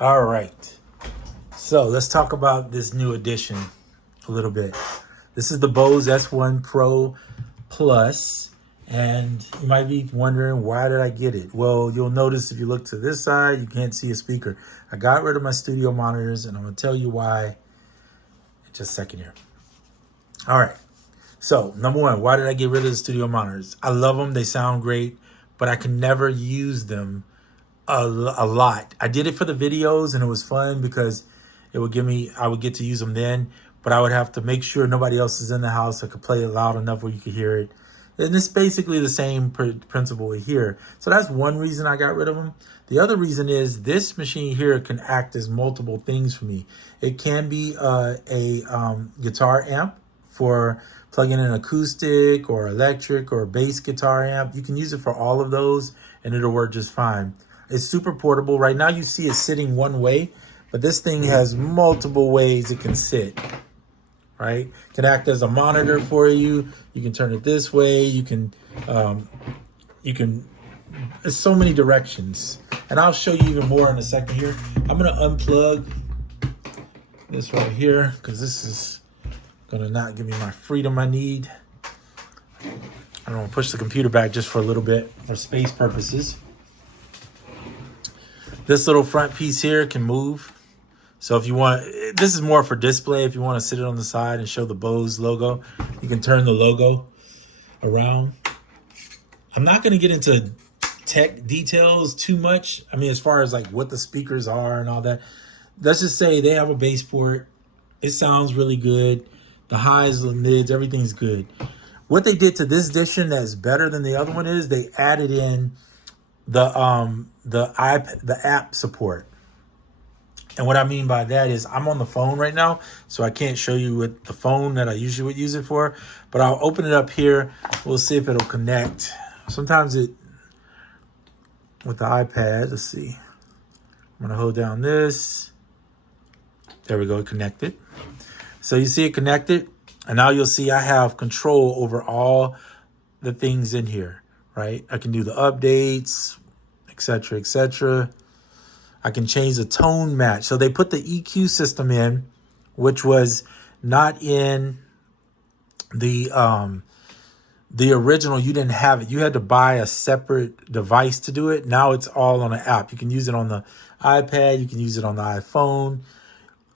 All right. So let's talk about this new addition a little bit. This is the Bose S1 Pro Plus. And you might be wondering, why did I get it? Well, you'll notice if you look to this side, you can't see a speaker. I got rid of my studio monitors, and I'm going to tell you why in just a second here. All right. So, number one, why did I get rid of the studio monitors? I love them. They sound great, but I can never use them a lot. I did it for the videos, and it was fun because it would give me, I would get to use them then, but I would have to make sure nobody else is in the house. I could play it loud enough where you could hear it. And it's basically the same principle here. So that's one reason I got rid of them. The other reason is this machine here can act as multiple things for me. It can be a guitar amp for plugging in acoustic or electric or bass guitar amp. You can use it for all of those and it'll work just fine. It's super portable. Right now you see it sitting one way, but this thing has multiple ways it can sit. Right? Can act as a monitor for you. You can turn it this way. You can, there's so many directions. And I'll show you even more in a second here. I'm going to unplug this right here because this is going to not give me my freedom I need. I'm going to push the computer back just for a little bit for space purposes. This little front piece here can move. So if you want, this is more for display. If you want to sit it on the side and show the Bose logo, you can turn the logo around. I'm not going to get into tech details too much. I mean, as far as like what the speakers are and all that. Let's just say they have a bass port. It sounds really good. The highs, the mids, everything's good. What they did to this edition that's better than the other one is they added in the app support. And what I mean by that is I'm on the phone right now, so I can't show you with the phone that I usually would use it for. But I'll open it up here. We'll see if it'll connect. Sometimes it, with the iPad, let's see. I'm going to hold down this. There we go, connected. So you see it connected. And now you'll see I have control over all the things in here, right? I can do the updates, etc., etc. I can change the tone match. So they put the EQ system in, which was not in the original. You didn't have it. You had to buy a separate device to do it. Now it's all on an app. You can use it on the iPad. You can use it on the iPhone.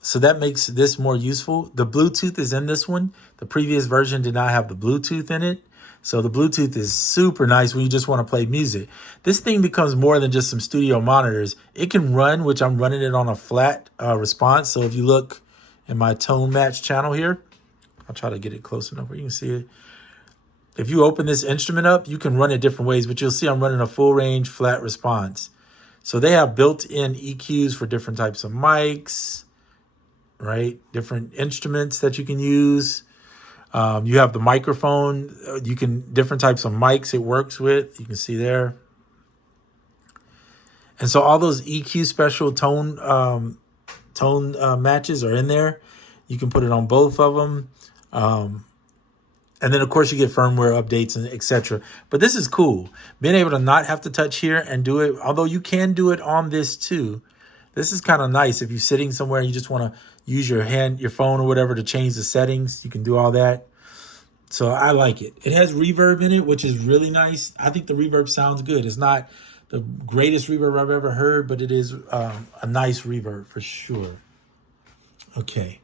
So that makes this more useful. The Bluetooth is in this one. The previous version did not have the Bluetooth in it. So the Bluetooth is super nice when you just want to play music. This thing becomes more than just some studio monitors. It can run, which I'm running it on a flat response. So if you look in my tone match channel here, I'll try to get it close enough where you can see it. If you open this instrument up, you can run it different ways, but you'll see I'm running a full range flat response. So they have built-in EQs for different types of mics, right? Different instruments that you can use. You have the microphone. You can, different types of mics it works with. You can see there. And so all those EQ special tone matches are in there. You can put it on both of them. And then, of course, you get firmware updates and etc. But this is cool. Being able to not have to touch here and do it, although you can do it on this too. This is kind of nice. If you're sitting somewhere and you just want to use your hand, your phone or whatever to change the settings, you can do all that. So I like it. It has reverb in it, which is really nice. I think the reverb sounds good. It's not the greatest reverb I've ever heard, but it is a nice reverb for sure. Okay.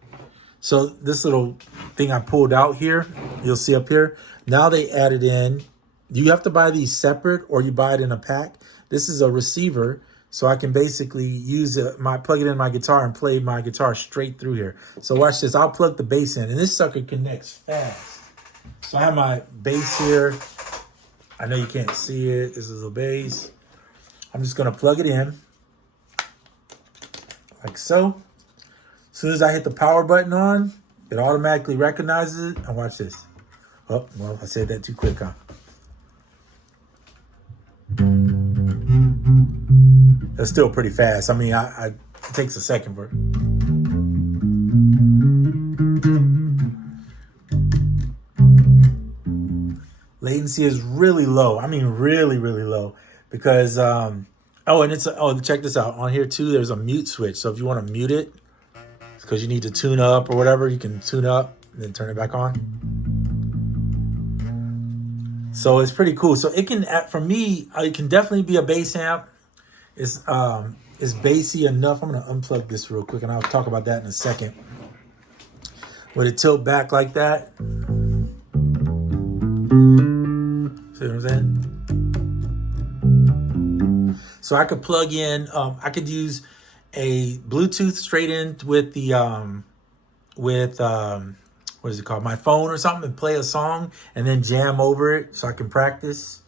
So this little thing I pulled out here, you'll see up here. Now they added in, you have to buy these separate or you buy it in a pack. This is a receiver. So I can basically use plug it in my guitar and play my guitar straight through here. So watch this. I'll plug the bass in, and this sucker connects fast. So I have my bass here. I know you can't see it. This is a bass. I'm just going to plug it in like so. As soon as I hit the power button on, it automatically recognizes it. And watch this. Oh, well, I said that too quick, huh? That's still pretty fast. I mean, it takes a second for it. Latency is really low. I mean, really, really low. Because Oh, and check this out. On here too, there's a mute switch. So if you want to mute it, because you need to tune up or whatever, you can tune up and then turn it back on. So it's pretty cool. So it can, for me, it can definitely be a bass amp. It's bassy enough. I'm gonna unplug this real quick, and I'll talk about that in a second. Would it tilt back like that? See what I'm saying? So I could plug in. I could use a Bluetooth straight in with the what is it called? My phone or something, and play a song and then jam over it so I can practice.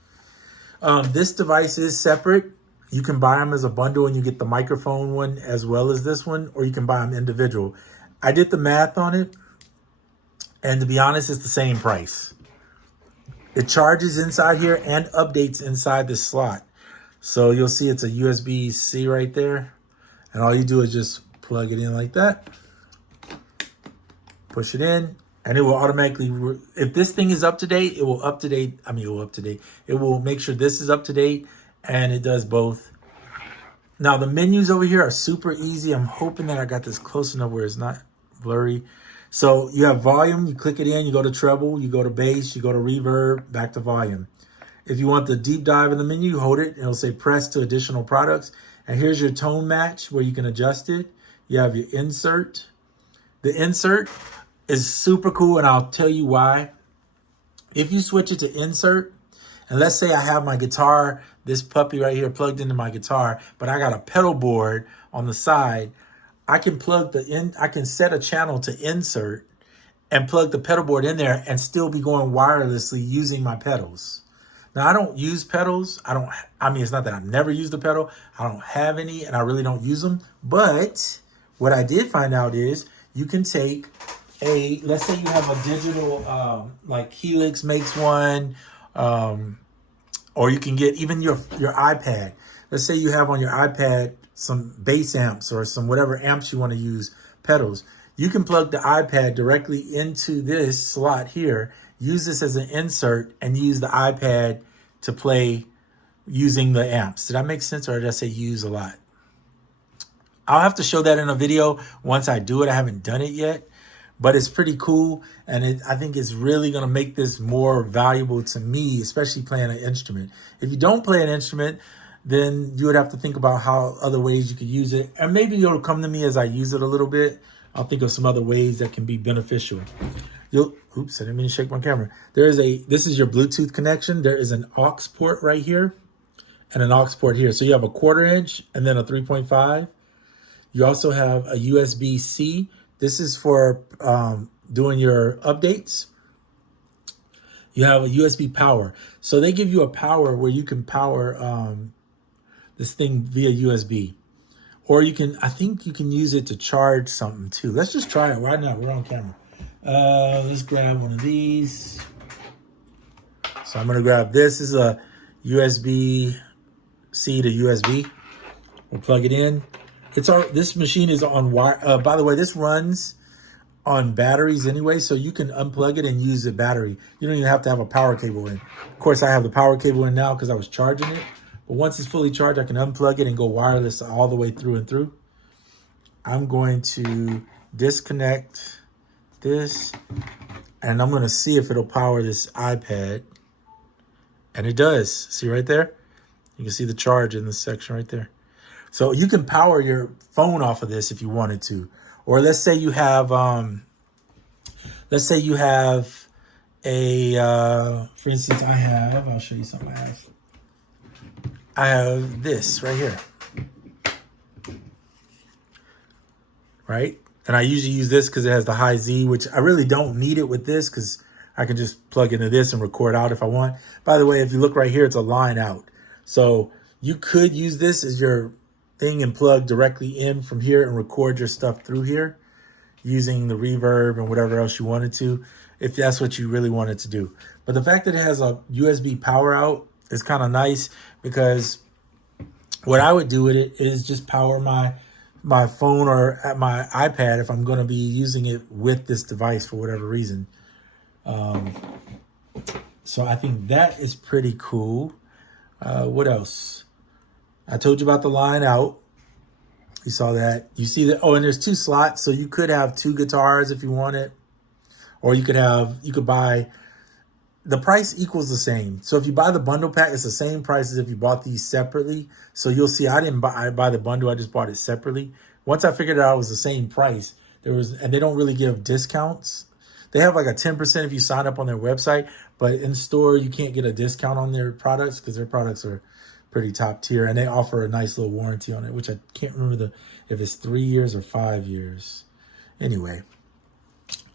This device is separate. You can buy them as a bundle and you get the microphone one as well as this one, or you can buy them individual. I did the math on it, and to be honest, it's the same price. It charges inside here and updates inside this slot. So you'll see it's a USB-C right there. And all you do is just plug it in like that. Push it in, and it will automatically, if this thing is up to date, it will update. It will make sure this is up to date, and it does both. Now the menus over here are super easy. I'm hoping that I got this close enough where it's not blurry. So you have volume, you click it in, you go to treble, you go to bass, you go to reverb, back to volume. If you want the deep dive in the menu, you hold it, and it'll say press to additional products. And here's your tone match where you can adjust it. You have your insert. The insert is super cool, and I'll tell you why. If you switch it to insert, and let's say I have my guitar, this puppy right here plugged into my guitar, but I got a pedal board on the side, I can I can set a channel to insert and plug the pedal board in there and still be going wirelessly using my pedals. Now, I don't use pedals. I mean, it's not that I've never used a pedal. I don't have any, and I really don't use them. But what I did find out is you can take let's say you have a digital, like Helix makes one, or you can get even your iPad. Let's say you have on your iPad some bass amps or some whatever amps you want to use, pedals. You can plug the iPad directly into this slot here, use this as an insert, and use the iPad to play using the amps. Did that make sense, or did I say use a lot? I'll have to show that in a video once I do it. I haven't done it yet, but it's pretty cool, and I think it's really going to make this more valuable to me, especially playing an instrument. If you don't play an instrument, then you would have to think about how other ways you could use it, and maybe it'll come to me as I use it a little bit. I'll think of some other ways that can be beneficial. Oops, I didn't mean to shake my camera. This is your Bluetooth connection. There is an aux port right here and an aux port here. So you have a 1/4 inch and then a 3.5. You also have a USB-C. This is for doing your updates. You have a USB power. So they give you a power where you can power this thing via USB. Or I think you can use it to charge something too. Let's just try it right now. We're on camera. Let's grab one of these. So I'm gonna grab this. This is a USB-C to USB. We'll plug it in. This machine is on wire. By the way, this runs on batteries anyway, so you can unplug it and use the battery. You don't even have to have a power cable in. Of course, I have the power cable in now because I was charging it. But once it's fully charged, I can unplug it and go wireless all the way through and through. I'm going to disconnect this, and I'm going to see if it'll power this iPad. And it does. See right there? You can see the charge in this section right there. So you can power your phone off of this if you wanted to. Or let's say you have, for instance, I'll show you something I have this right here, right? And I usually use this because it has the high Z, which I really don't need it with this because I can just plug into this and record out if I want. By the way, if you look right here, it's a line out. So you could use this as your thing and plug directly in from here and record your stuff through here using the reverb and whatever else you wanted to, if that's what you really wanted to do. But the fact that it has a USB power out is kind of nice, because what I would do with it is just power my phone or at my iPad if I'm going to be using it with this device for whatever reason. So I think that is pretty cool. What else? I told you about the line out. You saw that. You see that. Oh, and there's 2 slots, so you could have 2 guitars if you want it, or you could buy. The price equals the same. So if you buy the bundle pack, it's the same price as if you bought these separately. So you'll see I didn't buy the bundle. I just bought it separately. Once I figured out it was the same price, and they don't really give discounts. They have like a 10% if you sign up on their website, but in store you can't get a discount on their products because their products are pretty top tier, and they offer a nice little warranty on it, which I can't remember if it's 3 years or 5 years. Anyway.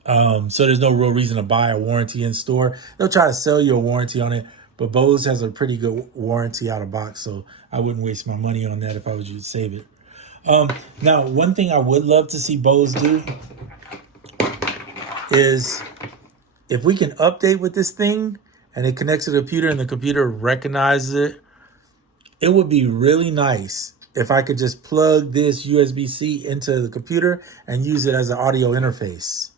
So there's no real reason to buy a warranty in store. They'll try to sell you a warranty on it, but Bose has a pretty good warranty out of box, so I wouldn't waste my money on that if I was you to save it. Now, one thing I would love to see Bose do is if we can update with this thing and it connects to the computer and the computer recognizes it, it would be really nice if I could just plug this USB-C into the computer and use it as an audio interface.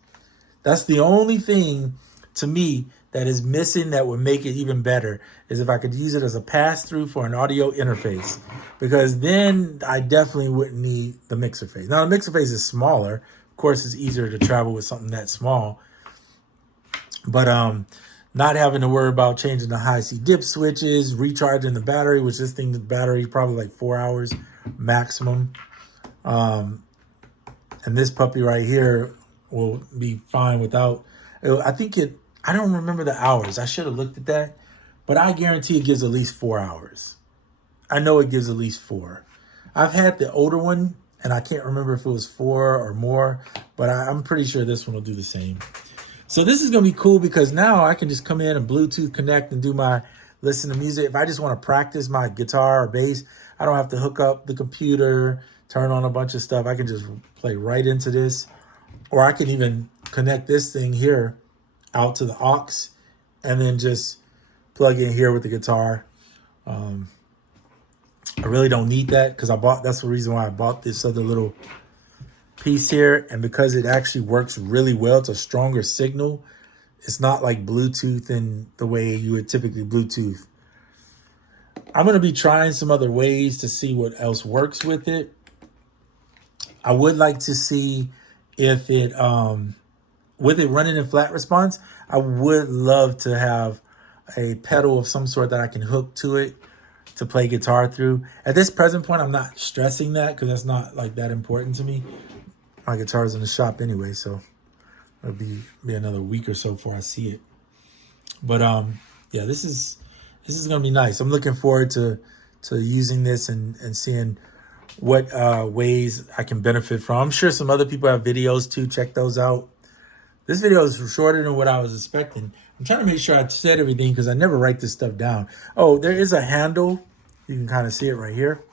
That's the only thing to me that is missing that would make it even better, is if I could use it as a pass-through for an audio interface, because then I definitely wouldn't need the mixer face. Now, the mixer face is smaller. Of course, it's easier to travel with something that small. But not having to worry about changing the high C dip switches, recharging the battery, which this thing, the battery is probably like 4 hours maximum. And this puppy right here will be fine without. I don't remember the hours. I should have looked at that, but I guarantee it gives at least 4 hours. I know it gives at least 4. I've had the older one, and I can't remember if it was 4 or more, but I'm pretty sure this one will do the same. So this is going to be cool because now I can just come in and Bluetooth connect and do my listen to music. If I just want to practice my guitar or bass, I don't have to hook up the computer, turn on a bunch of stuff. I can just play right into this. Or I can even connect this thing here out to the aux and then just plug in here with the guitar. I really don't need that because that's the reason why I bought this other little piece here. And because it actually works really well, it's a stronger signal. It's not like Bluetooth in the way you would typically Bluetooth. I'm going to be trying some other ways to see what else works with it. I would like to see if it, with it running in flat response, I would love to have a pedal of some sort that I can hook to it to play guitar through. At this present point, I'm not stressing that because that's not like that important to me. My guitar's in the shop anyway, so it'll be another week or so before I see it. But yeah, this is gonna be nice. I'm looking forward to using this and seeing what ways I can benefit from. I'm sure some other people have videos too. Check those out. This video is shorter than what I was expecting. I'm trying to make sure I said everything because I never write this stuff down. Oh, there is a handle. You can kind of see it right here.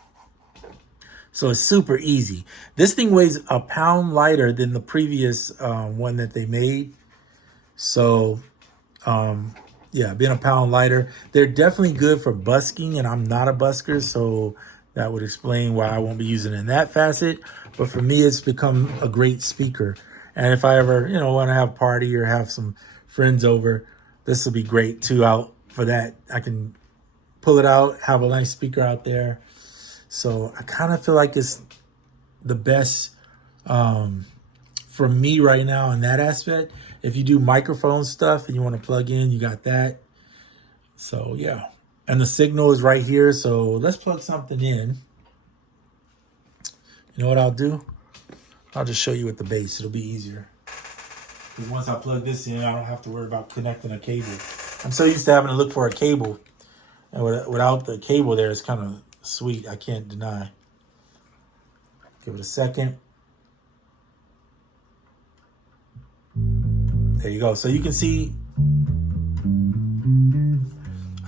So it's super easy. This thing weighs a pound lighter than the previous one that they made. So yeah, being a pound lighter. They're definitely good for busking, and I'm not a busker, so that would explain why I won't be using it in that facet. But for me, it's become a great speaker. And if I ever, want to have a party or have some friends over, this will be great too out for that. I can pull it out, have a nice speaker out there. So I kind of feel like it's the best for me right now in that aspect. If you do microphone stuff and you want to plug in, you got that. So yeah. And the signal is right here. So let's plug something in. You know what I'll do? I'll just show you with the bass. It'll be easier. Because once I plug this in, I don't have to worry about connecting a cable. I'm so used to having to look for a cable. And without the cable there, it's kind of sweet. I can't deny. Give it a second. There you go. So you can see,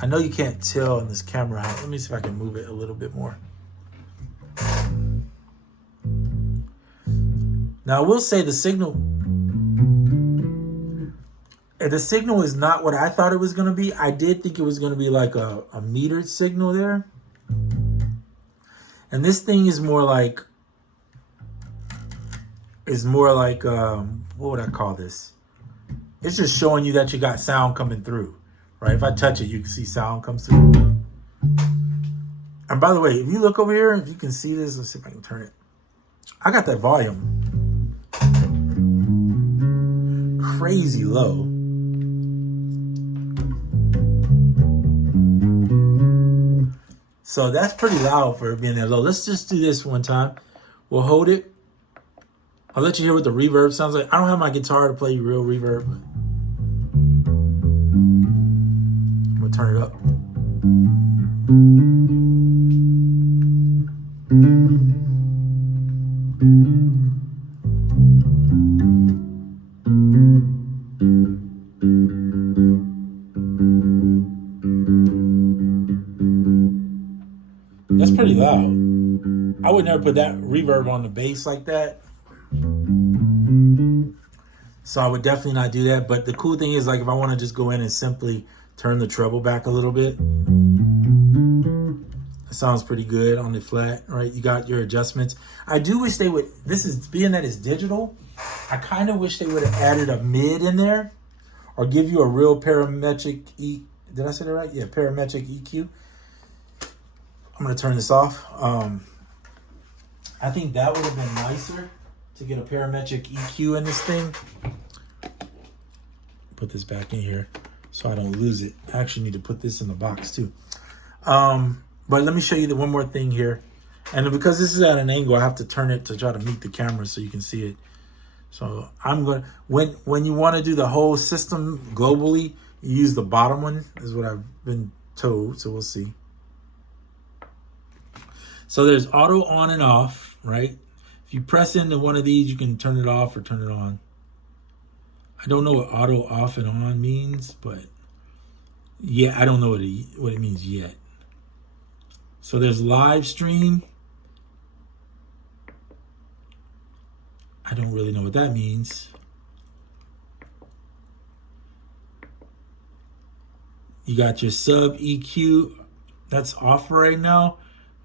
I know you can't tell in this camera. Let me see if I can move it a little bit more. Now, I will say the signal is not what I thought it was going to be. I did think it was going to be like a metered signal there. And this thing is more like, what would I call this? It's just showing you that you got sound coming through, right? If I touch it, you can see sound comes through. And by the way, if you look over here, if you can see this, let's see if I can turn it. I got that volume crazy low. So that's pretty loud for being that low. Let's just do this one time. We'll hold it. I'll let you hear what the reverb sounds like. I don't have my guitar to play real reverb, but I'm gonna turn it up. That's pretty loud. I would never put that reverb on the bass like that. So I would definitely not do that. But the cool thing is, like, if I want to just go in and simply turn the treble back a little bit, it sounds pretty good on the flat, right? You got your adjustments. I do wish they would, this is, being that it's digital, I kind of wish they would have added a mid in there or give you a real parametric did I say that right? Yeah, parametric EQ. I'm going to turn this off. I think that would have been nicer to get a parametric EQ in this thing. Put this back in here so I don't lose it. I actually need to put this in the box too. But let me show you the one more thing here. And because this is at an angle, I have to turn it to try to meet the camera so you can see it. So I'm going to, when you want to do the whole system globally, you use the bottom one, is what I've been told. So we'll see. So there's auto on and off, right? If you press into one of these, you can turn it off or turn it on. I don't know what auto off and on means, but yeah, I don't know what it means yet. So there's live stream. I don't really know what that means. You got your sub EQ. That's off right now.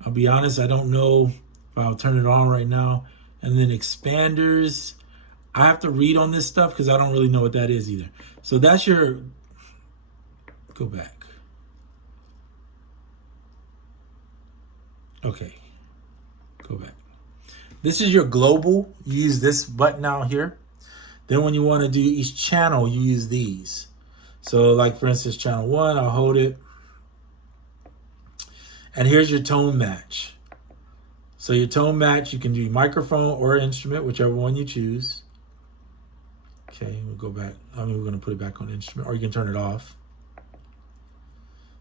I'll be honest, I don't know if I'll turn it on right now. And then expanders. I have to read on this stuff because I don't really know what that is either. So that's your, go back. Okay, go back. This is your global. You use this button out here. Then when you want to do each channel, you use these. So like for instance, channel 1, I'll hold it. And here's your tone match. So your tone match, you can do microphone or instrument, whichever one you choose. Okay, we'll go back. I mean, we're going to put it back on instrument, or you can turn it off.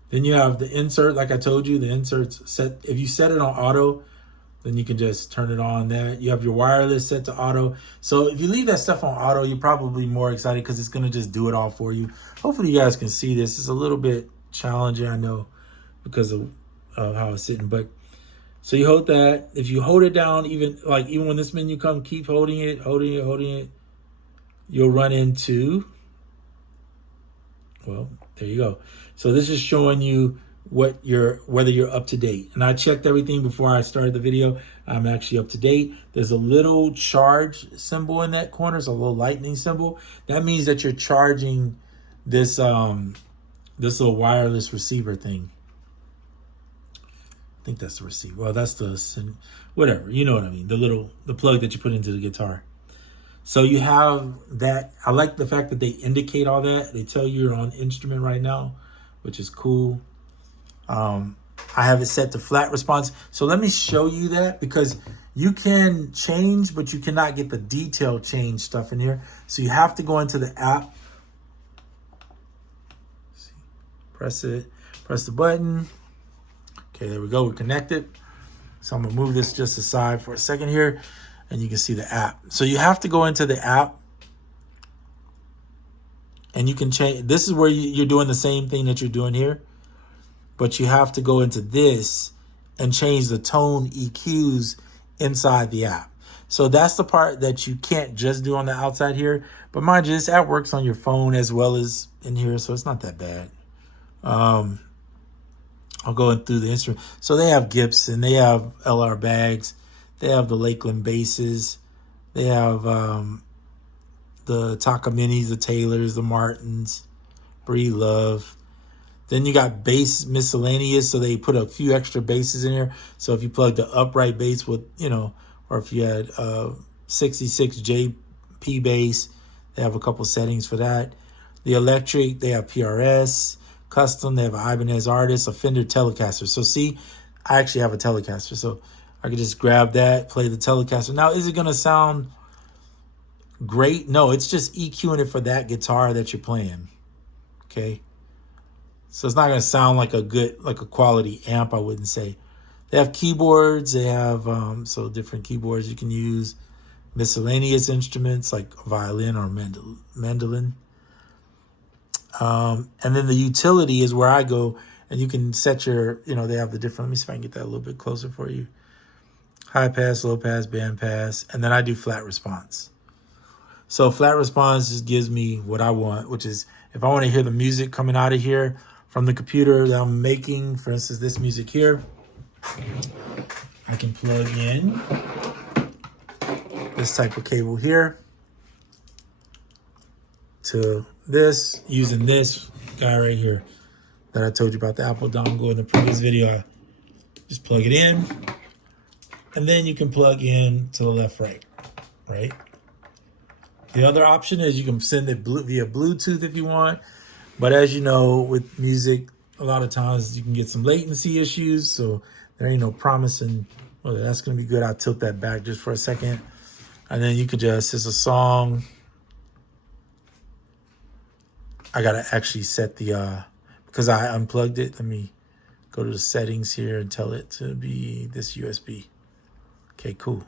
Then you have the insert, like I told you, the insert's set. If you set it on auto, then you can just turn it on there. You have your wireless set to auto. So if you leave that stuff on auto, you're probably more excited because it's going to just do it all for you. Hopefully you guys can see this. It's a little bit challenging, I know, because of how it's sitting. But so you hold that. If you hold it down, even when this menu comes, keep holding it, holding it, holding it. You'll run into, well, there you go. So this is showing you whether you're up to date. And I checked everything before I started the video. I'm actually up to date. There's a little charge symbol in that corner. It's a little lightning symbol. That means that you're charging this this little wireless receiver thing. I think that's the receiver. Well, that's the, whatever, you know what I mean. The plug that you put into the guitar. So you have that. I like the fact that they indicate all that. They tell you you're on instrument right now, which is cool. I have it set to flat response. So let me show you that, because you can change, but you cannot get the detail change stuff in here. So you have to go into the app. Press it, press the button. Okay, there we go, we're connected. So I'm gonna move this just aside for a second here, and you can see the app. So you have to go into the app, and you can change. This is where you're doing the same thing that you're doing here, but you have to go into this and change the tone EQs inside the app. So that's the part that you can't just do on the outside here. But mind you, this app works on your phone as well as in here, so it's not that bad. I'll go in through the instrument. So they have Gibson, they have LR bags, they have the Lakeland basses, they have the Takaminis, the Taylors, the Martins, Bree Love. Then you got bass miscellaneous, so they put a few extra basses in here. So if you plug the upright bass with, or if you had 66 JP bass, they have a couple settings for that. The electric, they have PRS. Custom, they have an Ibanez Artist, a Fender Telecaster. So see, I actually have a Telecaster, so I could just grab that, play the Telecaster. Now, is it going to sound great? No, it's just EQing it for that guitar that you're playing. Okay. So it's not going to sound like a quality amp, I wouldn't say. They have keyboards. They have so different keyboards you can use. Miscellaneous instruments like violin or mandolin. And then the utility is where I go, and you can set your, they have the different, let me see if I can get that a little bit closer for you. High pass, low pass, band pass, and then I do flat response. So flat response just gives me what I want, which is if I want to hear the music coming out of here from the computer that I'm making, for instance, this music here, I can plug in this type of cable here to this, using this guy right here that I told you about, the Apple dongle in the previous video. I just plug it in, and then you can plug in to the left, right? The other option is you can send it via Bluetooth if you want, but as you know, with music, a lot of times you can get some latency issues, so there ain't no promising whether that's going to be good. I'll tilt that back just for a second, and then you could just, it's a song. I got to actually set the, because I unplugged it. Let me go to the settings here and tell it to be this USB. Okay, cool.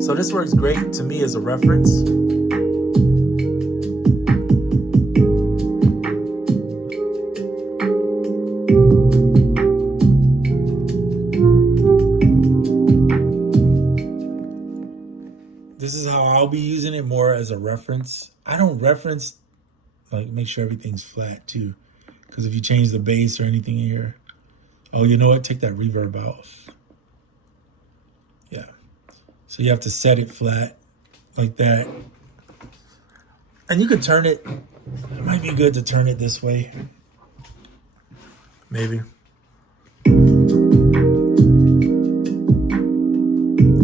So this works great to me as a reference. This is how I'll be using it, more as a reference. I don't reference, like, make sure everything's flat too. Because if you change the bass or anything in here, oh, you know what? Take that reverb out. Yeah. So you have to set it flat like that. And you could turn it. It might be good to turn it this way. Maybe. There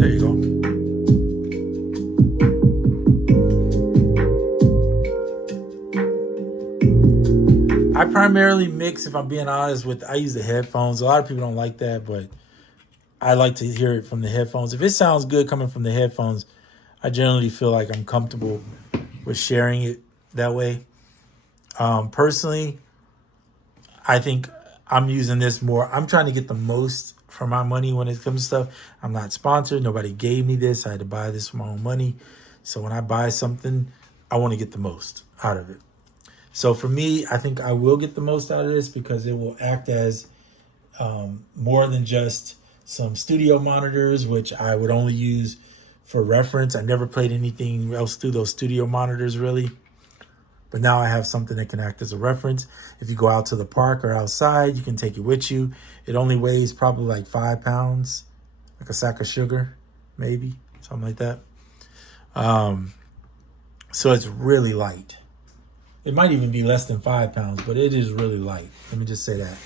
you go. I primarily mix, if I'm being honest, I use the headphones. A lot of people don't like that, but I like to hear it from the headphones. If it sounds good coming from the headphones, I generally feel like I'm comfortable with sharing it that way. Personally, I think I'm using this more. I'm trying to get the most for my money when it comes to stuff. I'm not sponsored. Nobody gave me this. I had to buy this with my own money. So when I buy something, I want to get the most out of it. So for me, I think I will get the most out of this because it will act as more than just some studio monitors, which I would only use for reference. I never played anything else through those studio monitors really. But now I have something that can act as a reference. If you go out to the park or outside, you can take it with you. It only weighs probably like 5 pounds, like a sack of sugar, maybe, something like that. So it's really light. It might even be less than 5 pounds, but it is really light. Let me just say that.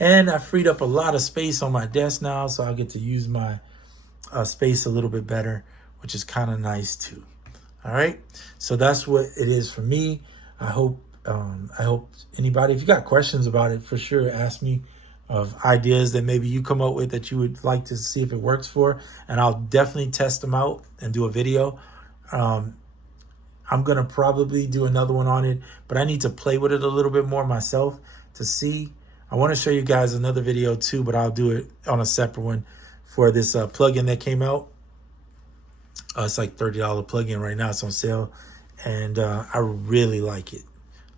And I freed up a lot of space on my desk now, so I get to use my space a little bit better, which is kind of nice too. All right, so that's what it is for me. I hope anybody, if you got questions about it, for sure ask me of ideas that maybe you come up with that you would like to see if it works for, and I'll definitely test them out and do a video. I'm gonna probably do another one on it, but I need to play with it a little bit more myself to see. I want to show you guys another video too, but I'll do it on a separate one for this plugin that came out. It's like $30 plugin right now. It's on sale, and I really like it.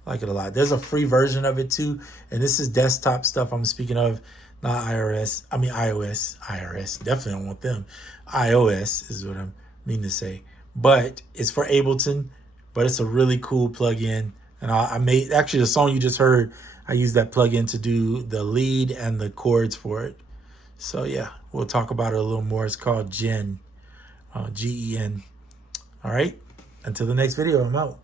Like it a lot. There's a free version of it too, and this is desktop stuff I'm speaking of, not iOS. I mean iOS. IRS. Definitely don't want them. iOS is what I mean to say. But it's for Ableton. But it's a really cool plugin, And I made, actually the song you just heard, I used that plugin to do the lead and the chords for it. So yeah, we'll talk about it a little more. It's called Gen, Gen. All right, until the next video, I'm out.